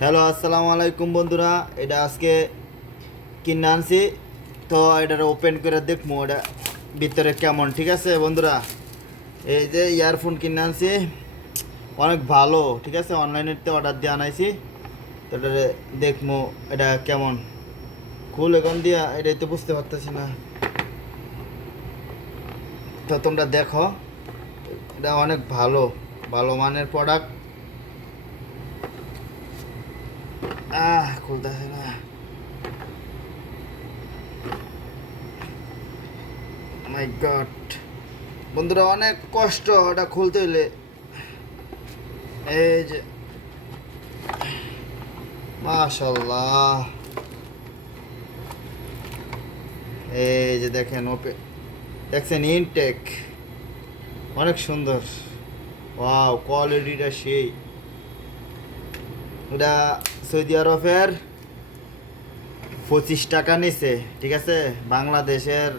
Hello, আসসালামু আলাইকুম বন্ধুরা। এটা আজকে কিনে আনছি, তো এটার ওপেন করে দেখবো এটা ভিতরে কেমন। ঠিক আছে বন্ধুরা, এই যে ইয়ারফোন কিনে আনছি, অনেক ভালো। ঠিক আছে, অনলাইনেতে অর্ডার দিয়ে আনাইছি, তো এটা দেখবো এটা কেমন। খুল এখন দিয়া এটাই তো বুঝতে পারতেছি না, তো তোমরা দেখো। এটা অনেক ভালো, ভালো মানের প্রোডাক্ট। খুলতেছে না। মাই গড বন্ধুরা, অনেক কষ্ট এটা খুলতে হইলে। এই যে মাশাল্লাহ, এই যে দেখেন ওপে, দেখছেন ইনটেক, অনেক সুন্দর। ওয়াও, কোয়ালিটিটা সেই। এটা সৌদি আরবের 25 টাকা নিছে। ঠিক আছে, বাংলাদেশের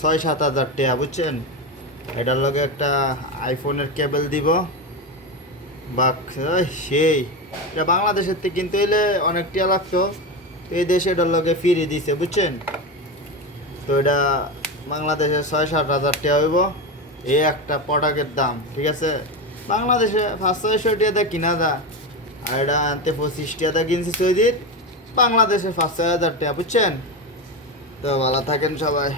6-7 হাজার টাকা, বুঝছেন। এটার লগে একটা আইফোনের কেবল দিব, বাক সেই। এটা বাংলাদেশের থেকে কিনতে হইলে অনেক টাকা লাগতো, তো এই দেশে এটার লগে ফিরিয়ে দিছে, বুঝছেন। তো এটা বাংলাদেশে 6-7 হাজার টাকা হইব এই একটা প্রোডাক্টের দাম। ঠিক আছে, বাংলাদেশে 500-600 টাকা কিনা দা, আর এটা আনতে 25 টাকা কিনছি সৌদির। বাংলাদেশে 5-6 হাজার টাকা, বুঝছেন। তো ভালো থাকেন সবাই।